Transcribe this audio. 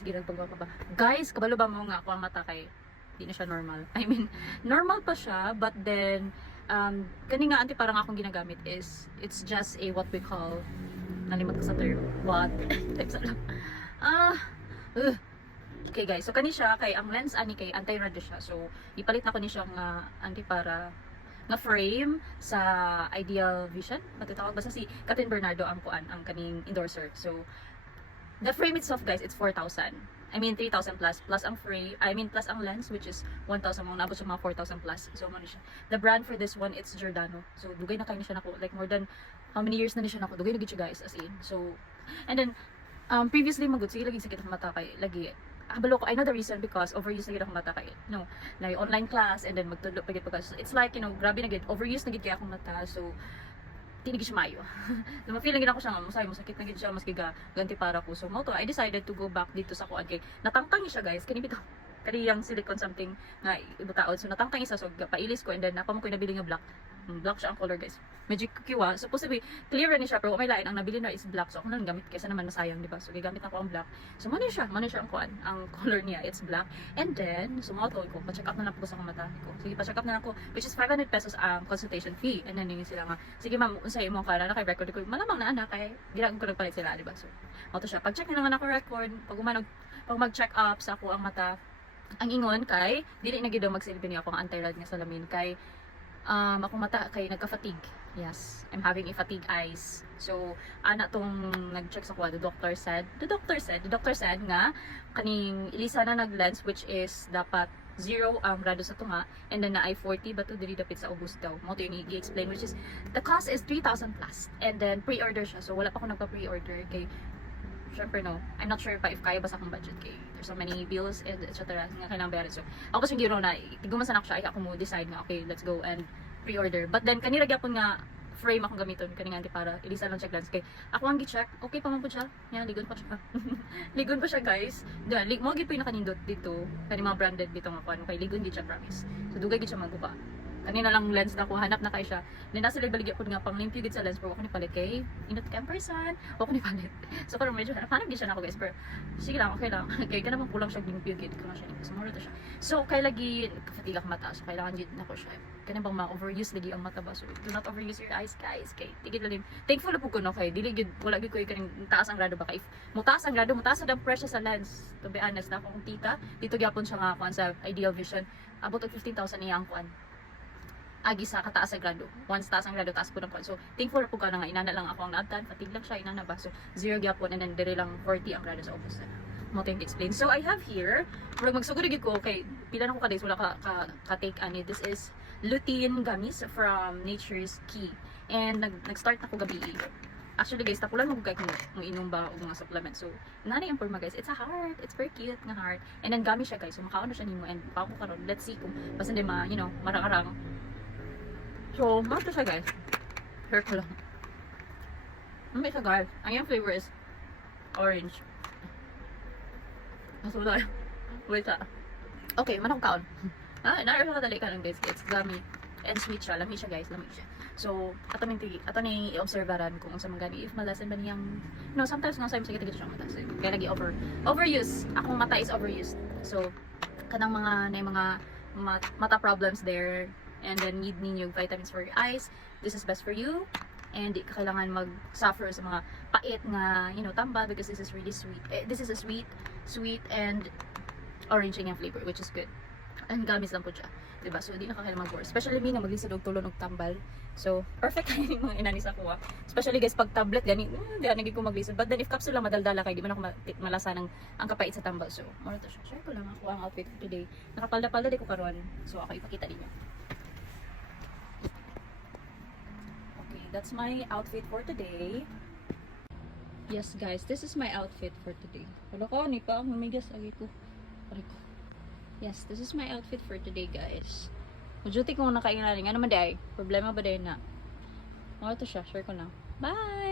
Sige lang pagbawa ba. Guys, kabalo ba mo nga ako ang mata kay di na siya normal. I mean, normal pa siya, but then kani nga anti parang akong ginagamit is it's just a what we call nalimot ko sa term. What? Type sa lang. Ah, okay guys, so kani siya kay ang lens ani kay anti-rad siya. So ipalit na ko ni siya nga anti para nga frame sa Ideal Vision. Matutawag basta si Catherine Bernardo ang kuan ang kaning endorser. So the frame itself guys, it's 4,000. I mean 3,000 plus ang frame, I mean plus ang lens which is 1,000 mo nabot sa mga 4,000 plus. So ano siya. The brand for this one it's Giordano. So dugay na kay ni siya nako like more than how many years na ni siya nako. Dugay na gid siya guys as in. So and then previously magud sige lagi sakit ang mata kay lagi habalo ko I know the reason because overuse na gid akong mata kay no like online class and then magtudlo pa gid because it's like you know grabe na gid overuse na gid kay akong mata. So tinigi siya mayo. So, ma-feel lang gid ako siya nga musay mo sakit na gid siya maski ganti para ko. So mo to I decided to go back dito sa kuan kay natangtang siya guys kani bitaw kaniyang silicone something nga ibutaod. So natangtang isa so pailis ko and then ako mo ko nabili nga black siya ang color guys. Medyo kiwa. Supposed to be clear ni siya pero may lain ang nabili na is black. So ako nang gamit kaysa naman masayang, di ba? So gigamit ako ang black. So mano siya ang kuan. Ang color niya it's black. And then sumoto ko pa-check up na lang po sa mata ko. Sige pa-check up na lang ko which is 500 pesos ang consultation fee. And then yung sila nga sige ma'am unsay imong kana na kay record ko. Malamang na ana kay ginagod ko nagpalit sila, di ba? So moto siya. Pag-check na lang ako record pag mag-check up sa ako ang mata. Ang ingon kay dili na gid magsilbi niya akong anti-rad nga salamin kay akong mata kay nagka-fatigue. Yes, I'm having a fatigue eyes. So, ana tong nag-check sa kuha, the doctor said nga kaning ilisa na nag-lens which is dapat 0 ang grado sa tunga and then na ay 40 but to dili dapit sa August daw. Mo to yung i-explain which is the cost is 3,000 plus and then pre-order siya. So, wala pa ako nagpa-pre-order kay syempre no, I'm not sure pa if kaya ba sa akong budget kay there's so many bills and etc. nga kailangan bayaran. So, ako kasi giro na tiguman sa ako siya ay ako mo decide nga okay, let's go and pre-order. But then kanira gyapon nga frame akong gamiton kani nga para ilisa lang check lens kay ako ang gi-check okay pa man po siya. Yan ligon pa siya. Ligon pa siya guys. Diyan, mo gid pa yung nakanindot dito kani mga branded dito nga kuan kay ligon gid siya promise. So dugay gid siya maguba. Kanina lang lens na ko hanap na kay siya. Then nasa baligya ko nga pang limpyo gid sa lens pero ako ni palit kay inot ka person. Ako ni palit. So karon medyo hanap gid siya nako guys pero sige lang okay lang. Kay kana man kulang siya limpyo gid ko na siya. So mo siya. So kay lagi kafatiga ka mata. So kailangan gid nako siya. Kana bang ma-overuse lagi ang mata ba? So do not overuse your eyes guys. Kay tigid lalim. Thankful po ko no kay dili gid wala gid ko kaning taas ang grado ba kay if mutaas ang grado mutaas ang presyo sa lens. To be honest na akong tita dito gyapon siya nga kuan sa Ideal Vision. Abot og 15,000 niya ang kuan. Agi sa kataas sa grado. Once taas ang grado, taas po ng kuan. So, thankful po ka na nga, inana lang ako ang naabtan, fatigue lang siya, inana ba? So, 0 gyapon and then dire lang 40 ang grado sa ubos na. Mo tayong explain. So, I have here, pero magsugod gid ko, okay, pila na ko ka-days, wala ka-take ani. This is lutein gummies from Nature's Key. And nag-start na ko gabi. Actually guys, tapulan mo kay kung inom ba o mga supplement. So, nani ang forma guys, it's a heart. It's very cute nga heart. And then gummy siya guys. So, makaon na siya nimo and pa ko karon. Let's see kung basta di ma, you know, marang-arang. So, mato siya guys. Hair ko lang. Ano siya guys? Ang yung flavor is orange. Mas wala. Wait ha. Okay, manang kaon. Naayos siya kadali ka ng guys. It's gummy and sweet siya. Lami siya guys. Lami siya. So, ato ni i-observeran kung sa mga gani. If malasan ba niyang, no, sometimes nga sa'yo sige siya mata. So, kaya lagi overuse. Akong mata is overused. So, kanang mga mata problems there. And then need ninyo vitamins for your eyes. This is best for you. And di ka kailangan mag-suffer sa mga pait na, you know, tambal because this is really sweet. This is a sweet and orange yung flavor which is good. And gamis lang po siya. Diba? So, di na ka kailangan mag-worry. Especially me na maglisod og tulon og tambal. So, perfect kayo yung mga inanis ako Especially guys, pag tablet, gani, di na ko maglisod. But then if capsule lang madaldala kayo, di man ako malasa ng ang kapait sa tambal. So, muna to siya. Share ko lang ako ang outfit for today. Nakapalda-palda di ko karon. So, ako ipakita din niyo. That's my outfit for today. Yes guys, this is my outfit for today. Wala ko, ni pa ang humigas lagi ko. Yes, this is my outfit for today guys. Majuti ko nakaingaling. Ano man day? Problema ba day na? Ano to siya? Share ko na. Bye!